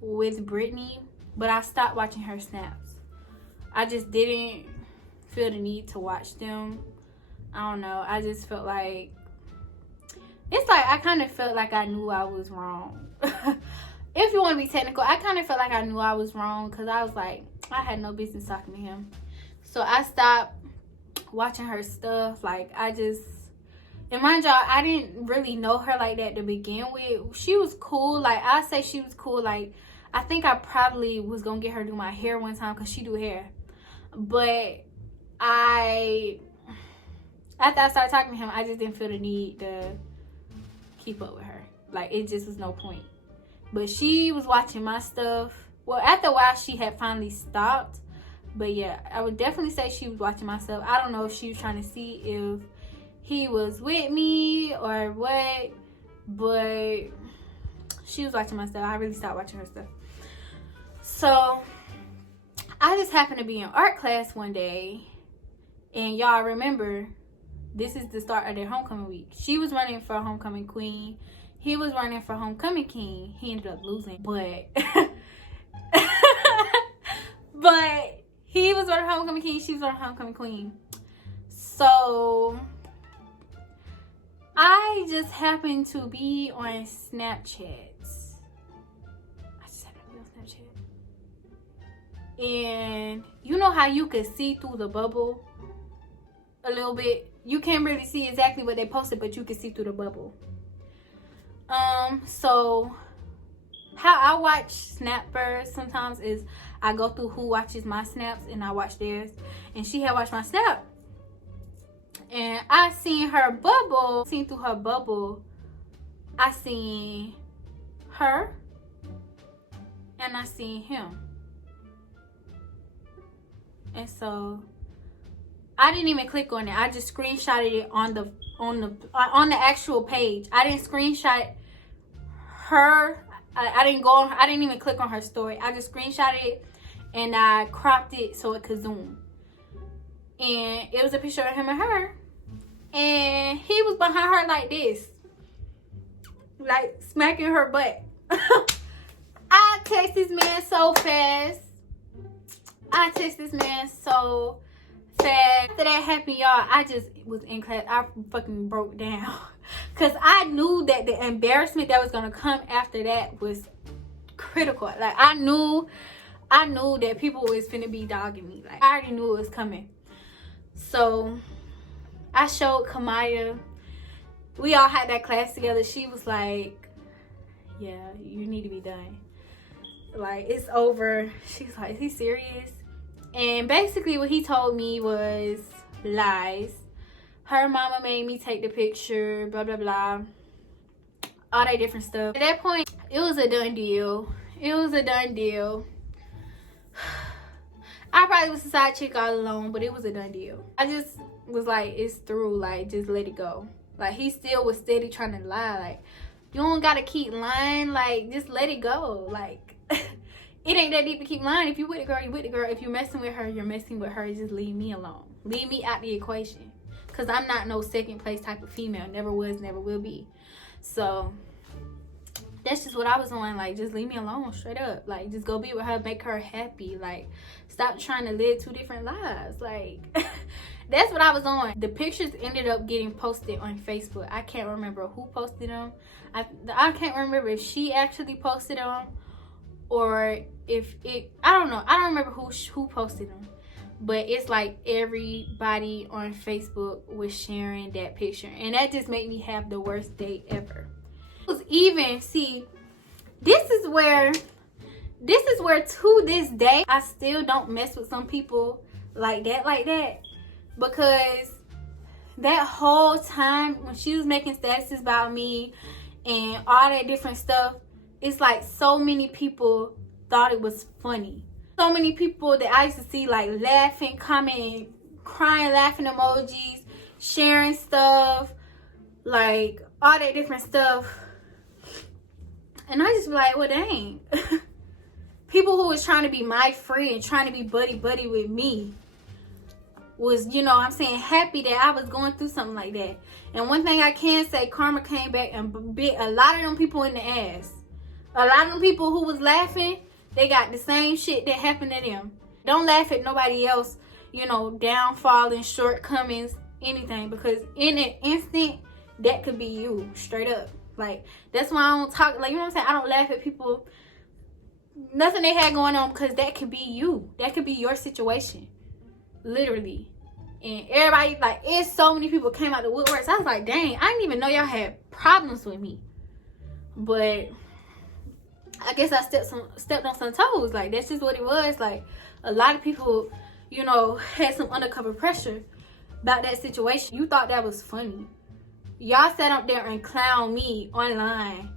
with Brittany, but I stopped watching her snaps. I just didn't feel the need to watch them. I don't know. I just felt like, it's like I kind of felt like I knew I was wrong. If you want to be technical, I kind of felt like I knew I was wrong, because I was like, I had no business talking to him. So I stopped watching her stuff. Like, and mind y'all, I didn't really know her like that to begin with. She was cool. Like, I say she was cool. Like, I think I probably was going to get her to do my hair one time, because she do hair. But after I started talking to him, I just didn't feel the need to keep up with her. Like, it just was no point. But she was watching my stuff. Well, after a while, she had finally stopped. But yeah, I would definitely say she was watching my stuff. I don't know if she was trying to see if he was with me or what. But she was watching my stuff. I really stopped watching her stuff. So I just happened to be in art class one day. And y'all remember, this is the start of their homecoming week. She was running for homecoming queen. He was running for homecoming king. He ended up losing, but he was running homecoming king. She was running homecoming queen. So I just happened to be on Snapchat. And you know how you could see through the bubble a little bit? You can't really see exactly what they posted, but you can see through the bubble. So how I watch Snappers sometimes is I go through who watches my snaps and I watch theirs. And she had watched my snap. And I seen her bubble. Seen through her bubble, I seen her and I seen him. And so I didn't even click on it. I just screenshotted it on the actual page. I didn't screenshot her. I didn't even click on her story. I just screenshotted it and I cropped it so it could zoom. And it was a picture of him and her. And he was behind her like this, like smacking her butt. I text this man so fast. After that happened, y'all, I just was in class. I fucking broke down. Because I knew that the embarrassment that was going to come after that was critical. Like, I knew that people was finna be dogging me. Like, I already knew it was coming. So, I showed Kamaya. We all had that class together. She was like, yeah, you need to be done. Like, it's over. She was like, is he serious? And basically what he told me was lies. Her mama made me take the picture, blah, blah, blah. All that different stuff. At that point, it was a done deal. I probably was a side chick all along, but it was a done deal. I just was like, it's through. Like, just let it go. Like, he still was steady trying to lie. Like, you don't gotta keep lying. Like, just let it go. Like, it ain't that deep to keep lying. If you with the girl, you with the girl. If you're messing with her, you're messing with her. Just leave me alone. Leave me out the equation. Because I'm not no second place type of female. Never was, never will be. So, that's just what I was on. Like, just leave me alone, straight up. Like, just go be with her, make her happy. Like, stop trying to live two different lives. Like, that's what I was on. The pictures ended up getting posted on Facebook. I can't remember who posted them. I can't remember if she actually posted them or if it, I don't know. I don't remember who posted them. But it's like everybody on Facebook was sharing that picture. And that just made me have the worst day ever. It was even, see, this is where this is where to this day I still don't mess with some people like that, because that whole time when she was making statuses about me and all that different stuff, it's like so many people thought it was funny. So many people that I used to see like laughing, commenting, crying, laughing emojis, sharing stuff, like all that different stuff. And I just be like, well, dang. People who was trying to be my friend, trying to be buddy with me, was, you know what I'm saying, happy that I was going through something like that. And one thing I can say, karma came back and bit a lot of them people in the ass. A lot of them people who was laughing, they got the same shit that happened to them. Don't laugh at nobody else, you know, downfall and shortcomings, anything. Because in an instant, that could be you, straight up. Like, that's why I don't talk, like, you know what I'm saying? I don't laugh at people, nothing they had going on, because that could be you. That could be your situation. Literally. And everybody, like, it's so many people came out the woodworks. I was like, dang, I didn't even know y'all had problems with me. But I guess I stepped on some toes. Like, that's just what it was. Like, a lot of people, you know, had some undercover pressure about that situation. You thought that was funny. Y'all sat up there and clowned me online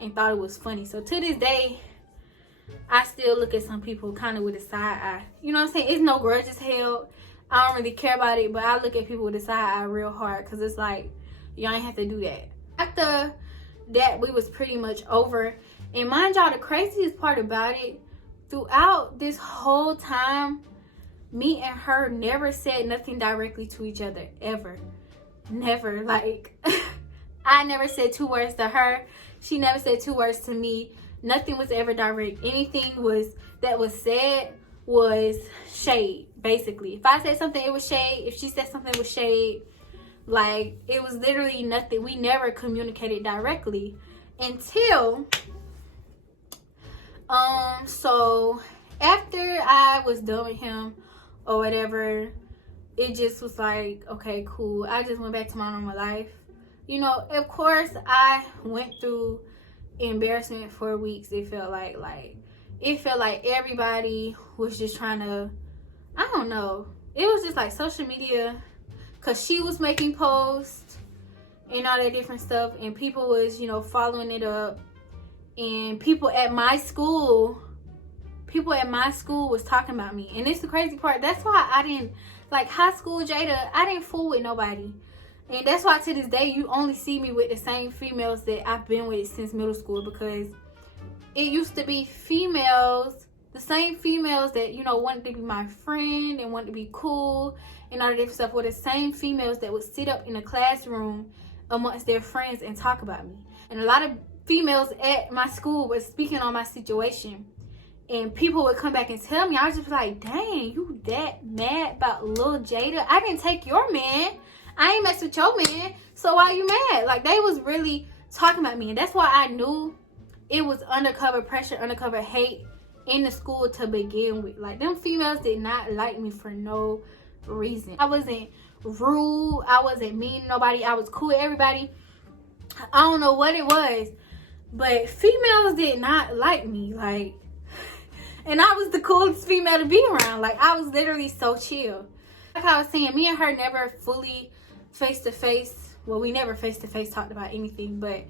and thought it was funny. So to this day, I still look at some people kind of with a side eye. You know what I'm saying? It's no grudges held. I don't really care about it, but I look at people with a side eye real hard, because it's like, y'all ain't have to do that. After that, we was pretty much over. And mind y'all, the craziest part about it, throughout this whole time, me and her never said nothing directly to each other, ever. Never. Like, I never said 2 words to her. She never said 2 words to me. Nothing was ever direct. Anything that was said was shade, basically. If I said something, it was shade. If she said something, it was shade. Like, it was literally nothing. We never communicated directly until so after I was done with him or whatever, it just was like, okay, cool. I just went back to my normal life. You know, of course, I went through embarrassment for weeks. It felt like everybody was just trying to, I don't know. It was just like social media, because she was making posts and all that different stuff, and people was, you know, following it up. And people at my school was talking about me. And it's the crazy part. That's why I didn't, like, high school Jada, I didn't fool with nobody. And that's why to this day, you only see me with the same females that I've been with since middle school. Because it used to be females, the same females that, you know, wanted to be my friend and wanted to be cool and all that different stuff, were the same females that would sit up in a classroom amongst their friends and talk about me. And a lot of females at my school was speaking on my situation, and people would come back and tell me. I was just like, dang, you that mad about Lil Jada? I didn't take your man. I ain't mess with your man, so why you mad? Like, they was really talking about me. And that's why I knew it was undercover pressure, undercover hate in the school to begin with. Like, them females did not like me for no reason. I wasn't rude, I wasn't mean to nobody, I was cool with everybody. I don't know what it was, but females did not like me. Like, and I was the coolest female to be around. Like, I was literally so chill. Like I was saying, me and her never fully face-to-face. Well, we never face-to-face talked about anything. But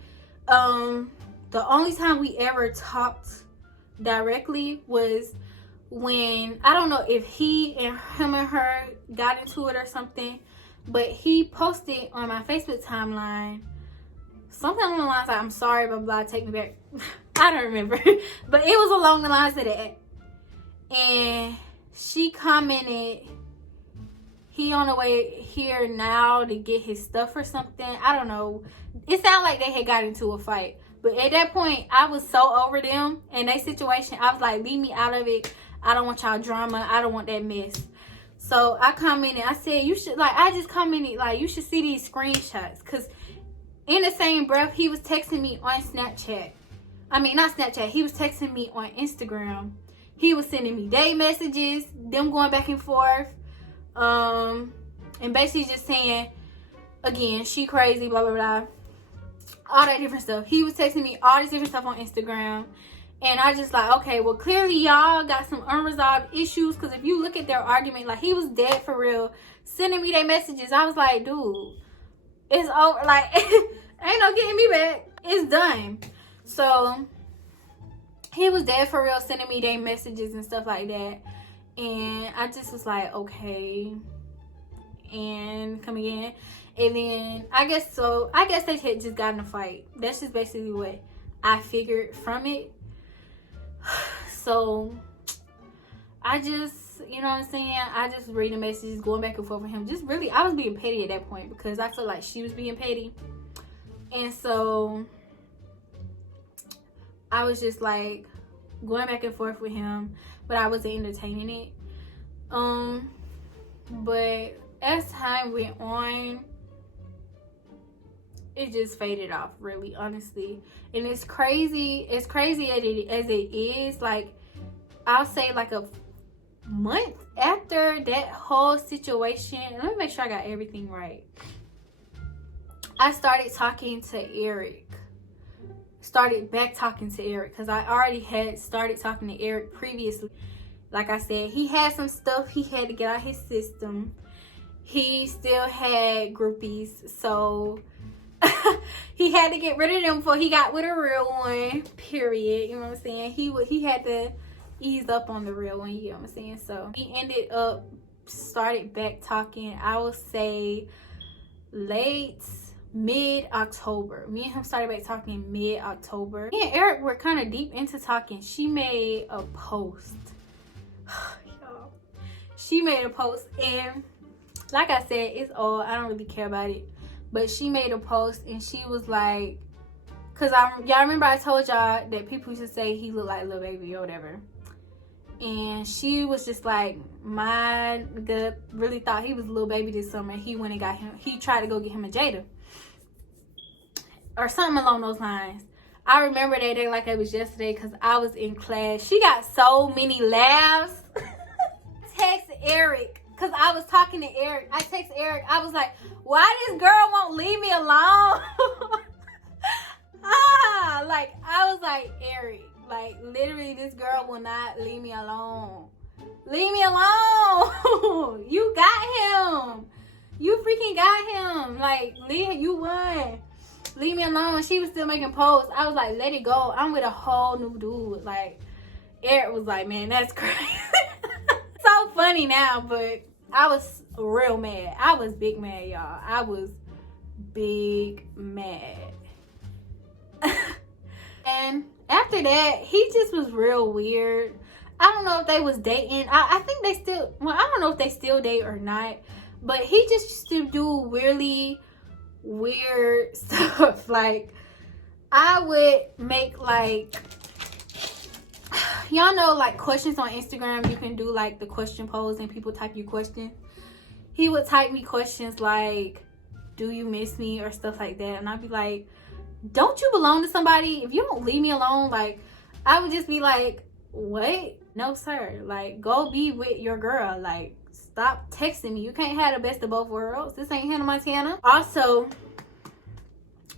the only time we ever talked directly was when, I don't know if him and her got into it or something, but he posted on my Facebook timeline something along the lines like, I'm sorry, blah, blah, take me back. I don't remember. But it was along the lines of that. And she commented, he on the way here now to get his stuff or something. I don't know. It sounded like they had got into a fight. But at that point, I was so over them and their situation. I was like, leave me out of it. I don't want y'all drama. I don't want that mess. So I commented. I said, you should, like, I just commented, like, you should see these screenshots. Because in the same breath, he was texting me on Snapchat. I mean, not Snapchat. He was texting me on Instagram. He was sending me day messages, them going back and forth. And basically just saying, again, she crazy, blah, blah, blah. All that different stuff. He was texting me all this different stuff on Instagram. And I just like, okay, well, clearly y'all got some unresolved issues. Because if you look at their argument, like, he was dead for real, sending me their messages. I was like, dude, it's over. Like, ain't no getting me back. It's done. So he was dead for real, sending me their messages and stuff like that. And I just was like, okay. And come again. And then I guess they had just gotten a fight. That's just basically what I figured from it. So I just, you know what I'm saying, I just reading messages, going back and forth with him. Just really, I was being petty at that point because I feel like she was being petty. And so I was just like going back and forth with him, but I wasn't entertaining it. But as time went on, it just faded off, really, honestly. And it's crazy as it is, like, I'll say like a month after that whole situation, and let me make sure I got everything right, I started talking to Eric. Started back talking to Eric, because I already had started talking to Eric previously. Like I said, he had some stuff he had to get out his system. He still had groupies, so he had to get rid of them before he got with a real one, period. You know what I'm saying? He had to ease up on the real one, you know what I'm saying? So he ended up started back talking, I would say mid-October. Me and him started back talking mid-October. Me and Eric were kind of deep into talking. She made a post. Y'all, she made a post, and like I said, it's old. I don't really care about it. But she made a post, and she was like, because y'all remember I told y'all that people used to say he looked like Lil Baby or whatever. And she was just like, my gut really thought he was Lil Baby this summer. He went and got him. He tried to go get him a Jada. Or something along those lines. I remember that day like it was yesterday because I was in class. She got so many laughs. Text Eric. Because I was talking to Eric. I text Eric. I was like, why this girl won't leave me alone? Like, I was like, Eric, like, literally, this girl will not leave me alone. Leave me alone. You got him. You freaking got him. Like, you won. Leave me alone. She was still making posts. I was like, let it go. I'm with a whole new dude. Like, Eric was like, man, that's crazy. So funny now, but I was real mad. I was big mad, y'all. I was big mad. And after that, he just was real weird. I don't know if they was dating. I think they still, well, I don't know if they still date or not, but he just used to do really weird stuff. Like, I would make, like, y'all know, like, questions on Instagram, you can do like the question polls and people type you questions. He would type me questions like, do you miss me, or stuff like that, and I'd be like, don't you belong to somebody? If you don't leave me alone, like, I would just be like, what? No sir, like, go be with your girl. Like, stop texting me. You can't have the best of both worlds. This ain't Hannah Montana. Also,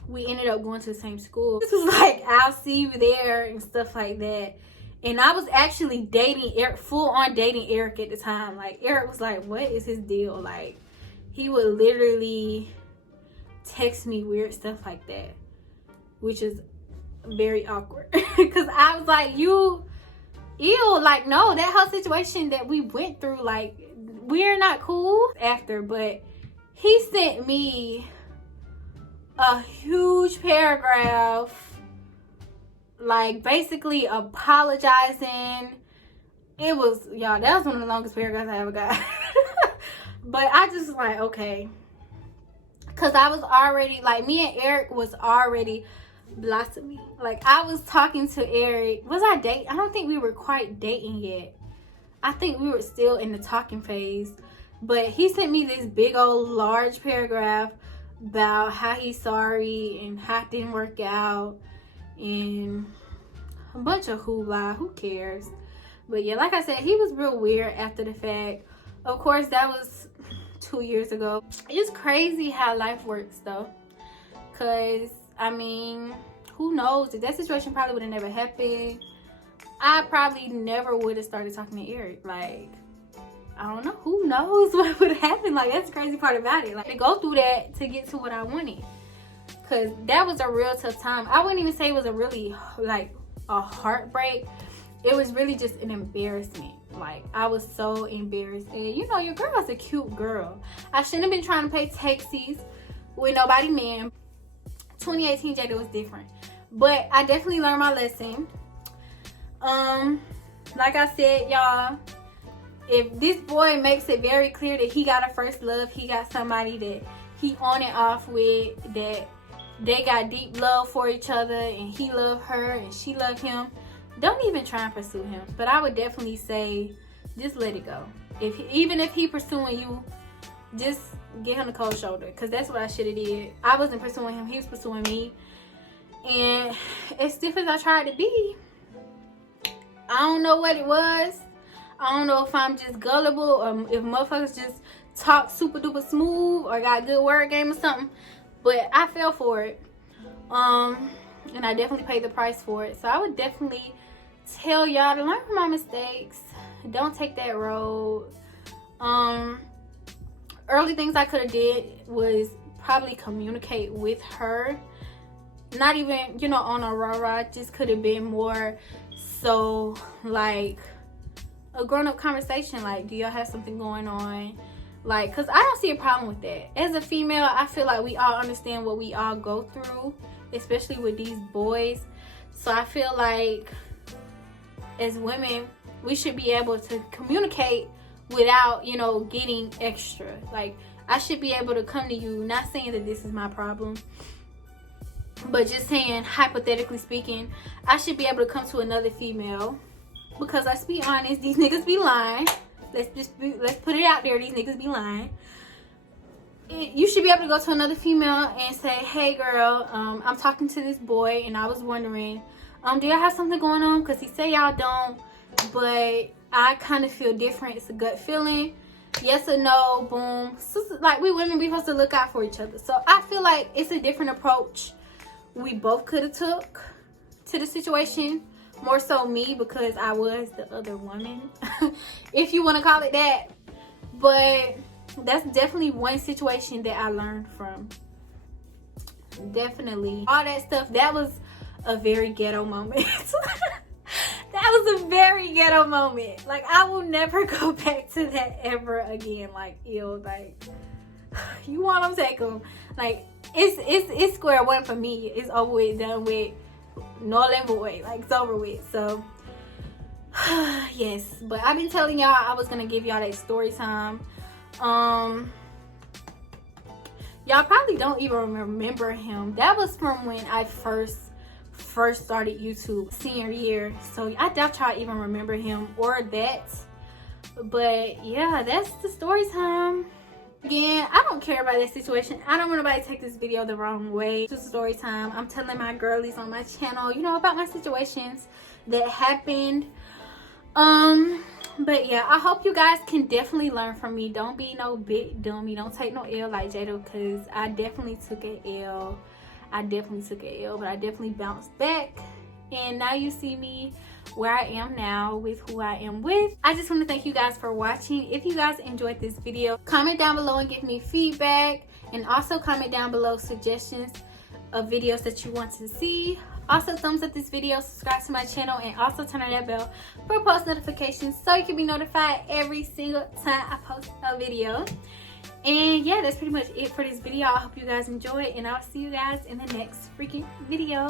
we ended up going to the same school. This was like, I'll see you there and stuff like that. And I was actually dating Eric, full on dating Eric at the time. Like, Eric was like, what is his deal? Like, he would literally text me weird stuff like that, which is very awkward. Because I was like, ew, like, no, that whole situation that we went through, like, we're not cool after. But he sent me a huge paragraph, like, basically apologizing. It was, y'all, that was one of the longest paragraphs I ever got. But I just was like, okay, because I was already, like, me and Eric was already blossoming. Like, I was talking to Eric. Was I dating? I don't think we were quite dating yet. I think we were still in the talking phase. But he sent me this big old large paragraph about how he's sorry and how it didn't work out and a bunch of hoopla. Who cares? But yeah, like I said, he was real weird after the fact. Of course, that was 2 years ago. It's crazy how life works though, because I mean, who knows, if that situation probably would have never happened, I probably never would have started talking to Eric. Like, I don't know. Who knows what would happen? Like, that's the crazy part about it. Like, to go through that to get to what I wanted. Because that was a real tough time. I wouldn't even say it was a really, like, a heartbreak. It was really just an embarrassment. Like, I was so embarrassed. And, you know, your girl's a cute girl. I shouldn't have been trying to pay taxis with nobody, man. 2018 Jada was different. But I definitely learned my lesson. Like I said, y'all, if this boy makes it very clear that he got a first love, he got somebody that he on and off with, that they got deep love for each other, and he loved her and she loved him, don't even try and pursue him. But I would definitely say, just let it go. Even if he pursuing you, just get him the cold shoulder, because that's what I should have did. I wasn't pursuing him, he was pursuing me. And as stiff as I tried to be, I don't know what it was. I don't know if I'm just gullible, or if motherfuckers just talk super duper smooth or got good word game or something. But I fell for it. And I definitely paid the price for it. So I would definitely tell y'all to learn from my mistakes. Don't take that road. Early things I could have did was probably communicate with her. Not even, you know, on a rah-rah. Just could have been more so like a grown-up conversation. Like, do y'all have something going on? Like, because I don't see a problem with that. As a female, I feel like we all understand what we all go through, especially with these boys. So I feel like as women, we should be able to communicate without, you know, getting extra. Like, I should be able to come to you, not saying that this is my problem, but just saying, hypothetically speaking, I should be able to come to another female, because let's be honest, these niggas be lying. Let's put it out there, these niggas be lying. You should be able to go to another female and say, hey girl, I'm talking to this boy and I was wondering, do y'all have something going on? Because he say y'all don't, but I kind of feel different. It's a gut feeling. Yes or no, boom. So, like, we women, we supposed to look out for each other. So I feel like it's a different approach we both could have took to the situation. More so me, because I was the other woman, if you want to call it that. But that's definitely one situation that I learned from. Definitely. All that stuff, that was a very ghetto moment. That was a very ghetto moment. Like, I will never go back to that ever again. Like, ew, like, you want them, take them. Like, it's square one for me. It's over with, done with. Null and void. Like, it's over with. So yes, but I've been telling y'all I was gonna give y'all that story time. Y'all probably don't even remember him. That was from when I first started YouTube, senior year. So I doubt y'all even remember him or that. But yeah, that's the story time. Again, I don't care about that situation. I don't want nobody to take this video the wrong way. It's just story time. I'm telling my girlies on my channel, you know, about my situations that happened. But yeah, I hope you guys can definitely learn from me. Don't be no big dummy. Don't take no L like Jada, because I definitely took an L. But I definitely bounced back. And now you see me where I am now with who I am with. I just want to thank you guys for watching. If you guys enjoyed this video, comment down below and give me feedback, and also comment down below suggestions of videos that you want to see. Also, thumbs up this video, subscribe to my channel, and also turn on that bell for post notifications so you can be notified every single time I post a video. And yeah, that's pretty much it for this video. I hope you guys enjoy, and I'll see you guys in the next freaking video.